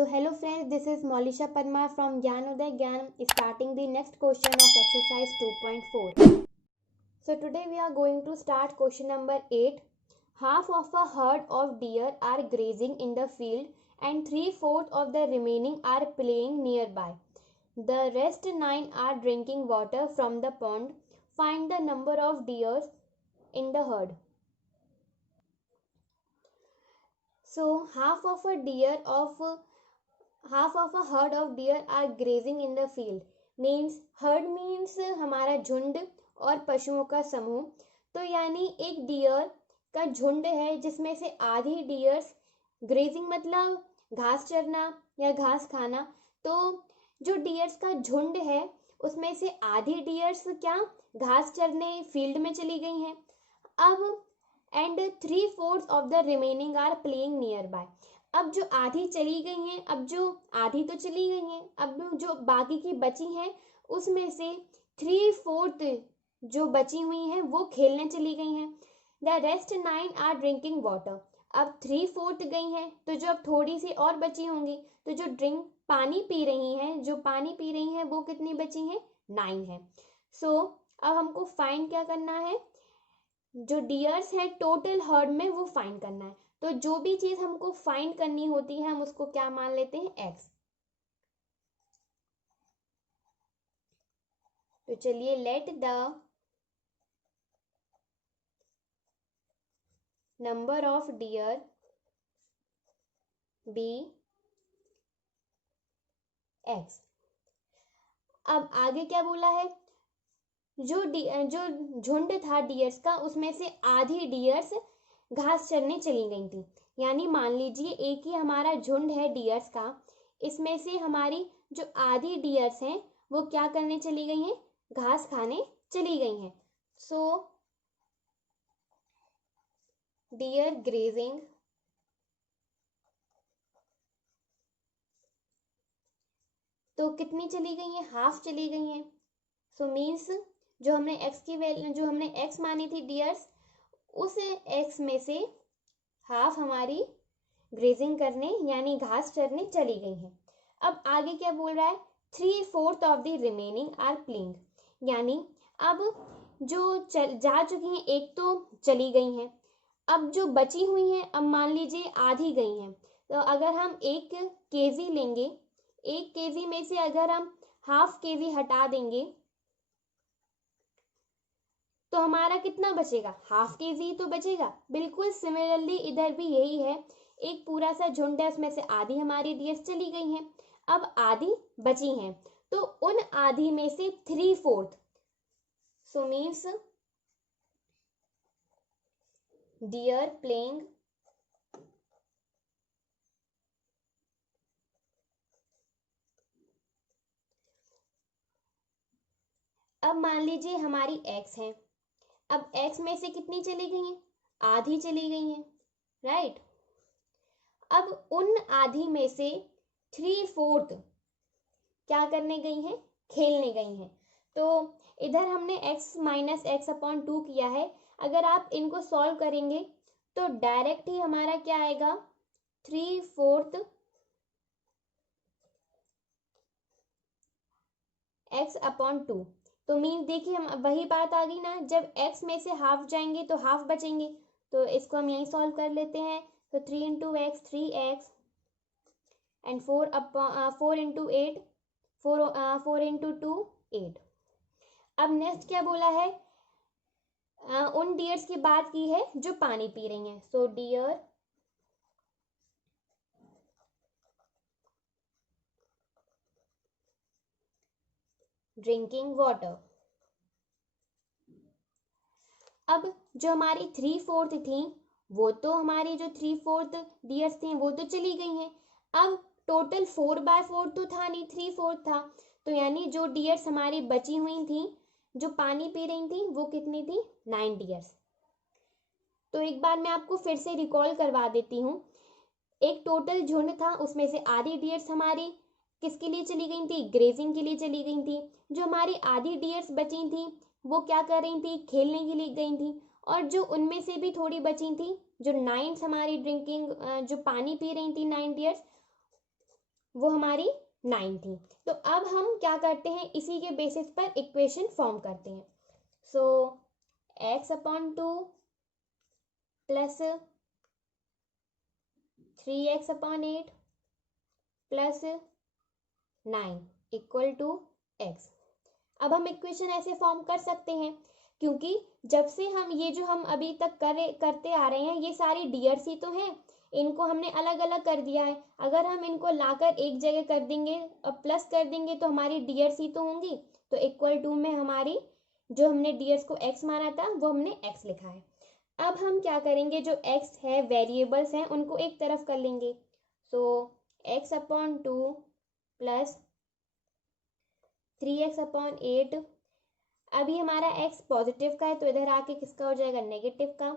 So hello friends, this is Molisha Parmar from Gyanodaya Gyan starting the next question of exercise 2.4. So today we are going to start question number 8. Half of a herd of deer are grazing in the field and 3/4 of the remaining are playing nearby. The rest 9 are drinking water from the pond. Find the number of deer in the herd. So half of a herd of deer are grazing in the field. Heard means हमारा झुंड और पशुओं का समूह. तो यानी एक dear का झुंड है जिसमें से आधी डियर्स ग्रेजिंग मतलब घास चरना या घास खाना. तो जो डियर्स का झुंड है उसमें से आधी डियर्स क्या घास चरने फील्ड में चली गई हैं. अब and 3/4 of the remaining are playing nearby. अब जो आधी चली गई हैं, अब जो आधी तो चली गई हैं, अब जो बाकी की बची हैं उसमें से 3/4 जो बची हुई हैं वो खेलने चली गई हैं. The rest 9 are drinking water. अब 3/4 गई हैं तो जो अब थोड़ी सी और बची होंगी तो जो पानी पी रही हैं वो कितनी बची हैं 9 है. सो अब हमको फाइंड क्या करना है, जो डियर्स है टोटल हर्ड में वो फाइंड करना है. तो जो भी चीज हमको फाइंड करनी होती है हम उसको क्या मान लेते हैं एक्स. तो चलिए let the number of deer be x. अब आगे क्या बोला है, जो झुंड था डियर्स का उसमें से आधी डियर्स घास चरने चली गई थी. यानी मान लीजिए एक ही हमारा झुंड है डियर्स का, इसमें से हमारी जो आधी डियर्स हैं वो क्या करने चली गई हैं, घास खाने चली गई हैं. सो डियर ग्रेजिंग तो कितनी चली गई हैं, हाफ चली गई हैं. सो मीन्स जो हमने एक्स की वैल्यू जो हमने एक्स मानी थी डियर्स, उस एक्स में से हाफ हमारी ग्रेजिंग करने यानी घास चरने चली गई हैं. अब आगे क्या बोल रहा है, 3/4 of the remaining are playing. यानी अब जो जा चुकी हैं एक तो चली गई हैं, अब जो बची हुई हैं अब मान लीजिए आधी गई हैं. तो अगर हम 1 केजी लेंगे, 1 केजी में से अगर हम हाफ केजी हटा देंगे तो हमारा कितना बचेगा, हाफ केजी तो बचेगा. बिल्कुल सिमिलरली इधर भी यही है, एक पूरा सा झुंड है उसमें से आधी हमारी डियर्स चली गई हैं, अब आधी बची हैं. तो उन आधी में से 3/4 सो मीन्स डियर प्लेइंग अब मान लीजिए हमारी एक्स है. अब एक्स में से कितनी चली गई हैं, आधी चली गई हैं, राइट. अब उन आधी में से 3/4 क्या करने गई हैं, खेलने गई हैं. तो इधर हमने x माइनस x/2 किया है. अगर आप इनको सॉल्व करेंगे तो डायरेक्ट ही हमारा क्या आएगा, 3/4 x/2. तो मीन देखिए हम वही बात आ गई ना, जब x में से हाफ जाएंगे तो हाफ बचेंगे. तो इसको हम यही सॉल्व कर लेते हैं. तो 3 into x 3x and 4 into 8 4 into 2 8. अब नेक्स्ट क्या बोला है, उन डियर्स की बात की है जो पानी पी रही हैं. So deer drinking water. अब जो हमारी 3/4 थी वो तो हमारी जो 3/4 डियर्स थी वो तो चली गई हैं. अब टोटल 4/4 तो था नहीं, 3/4 था. तो यानी जो डियर्स हमारी बची हुई थी जो पानी पी रही थी वो कितनी थी, 9 डियर्स. तो एक बार मैं आपको फिर से रिकॉल करवा देती हूँ. एक टोटल झुंड था उसमें से आधी डियर्स हमारी किसके लिए चली गई थी, ग्रेजिंग के लिए चली गई थी. जो हमारी आधी डियर्स बची थी वो क्या कर रही थी, खेलने के लिए गई थी. और जो उनमें से भी थोड़ी बची थी, जो 9 हमारी ड्रिंकिंग जो पानी पी रही थी 9 डियर्स, वो हमारी 9 थी। तो अब हम क्या करते हैं, इसी के बेसिस पर इक्वेशन फॉर्म करते हैं। So x/2 plus 3x/8 plus 9 equal to x। अब हम इक्वेशन ऐसे फॉर्म कर सकते हैं क्योंकि जब से हम ये जो हम अभी तक करते आ रहे हैं ये सारी डियर्स ही तो हैं, इनको हमने अलग अलग कर दिया है। अगर हम इनको लाकर एक जगह कर देंगे और प्लस कर देंगे तो हमारी डियर्स ही तो होंगी। तो इक्वल टू में हमारी जो हमने डियर्स को x माना था वो हमने x लिखा है। अब हम क्या करेंगे, जो x है वेरिएबल्स हैं उनको एक तरफ कर लेंगे। सो x/2 प्लस 3x/8। अभी हमारा x पॉजिटिव का है तो इधर आके किसका हो जाएगा, नेगेटिव का।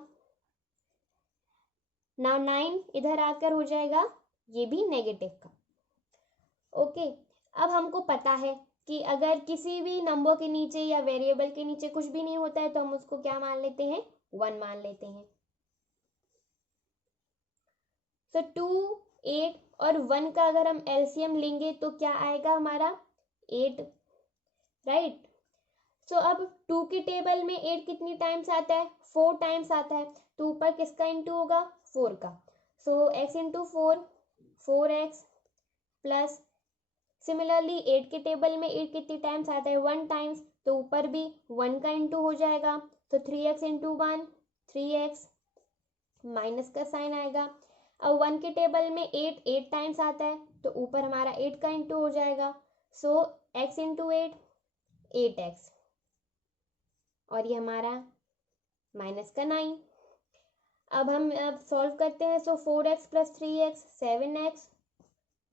नाउ 9 इधर आकर हो जाएगा ये भी नेगेटिव का। ओके, अब हमको पता है कि अगर किसी भी नंबर के नीचे या वेरिएबल के नीचे कुछ भी नहीं होता है तो हम उसको क्या मान लेते हैं, 1 मान लेते हैं। तो 2, 8 और 1 का अगर हम एलसीएम लेंगे तो क्या आएगा हमारा 8, राइट। सो अब 2 के टेबल में 8 कितनी टाइम्स आता है, 4 टाइम्स आता है। तो ऊपर किसका इंटू होगा, 4 का। सो x into 4 4x plus similarly 8 के टेबल में 8 कितनी टाइम्स आता है, 1 टाइम्स। तो ऊपर भी 1 का इंटू हो जाएगा। तो 3x इंटू 1 3x, माइनस का साइन आएगा। अब 1 के टेबल में 8 टाइम्स आता है तो ऊपर हमारा 8 का इंटू हो जाएगा। सो x इंटू 8x और ये हमारा माइनस का 9। अब हम सॉल्व करते हैं। सो 4x plus 3x 7x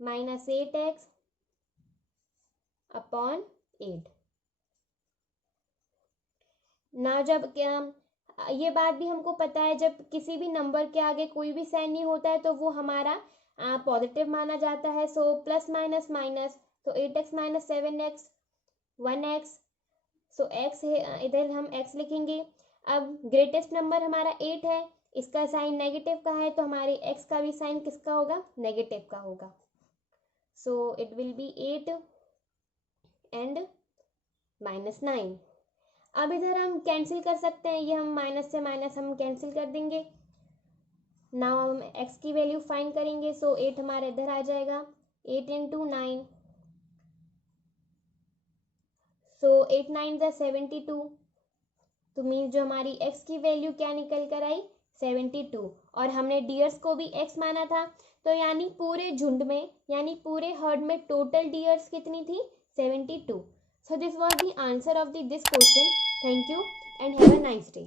minus 8x upon 8 ना। जब क्या ये बात भी हमको पता है, जब किसी भी नंबर के आगे कोई भी साइन नहीं होता है तो वो हमारा पॉजिटिव माना जाता है। सो प्लस माइनस माइनस, तो 8x माइनस 7x 1x। सो x है, इधर हम x लिखेंगे। अब ग्रेटेस्ट नंबर हमारा 8 है, इसका साइन नेगेटिव का है तो हमारे x का भी साइन किसका होगा, नेगेटिव का होगा। So it will be 8 and minus 9। अब इधर हम कैंसिल कर सकते हैं, ये हम माइनस से माइनस हम कैंसिल कर देंगे। नाउ हम x की वैल्यू फाइंड करेंगे। सो 8 हमारा इधर आ जाएगा, 8 इंटू 9। So 8 9 the 72। तो मीन जो हमारी x की वैल्यू क्या निकल कर आई, 72। और हमने डियर्स को भी x माना था तो यानी पूरे झुंड में यानी पूरे हर्ड में टोटल डियर्स कितनी थी, 72। So this was the answer of this question. Thank you and have a nice day.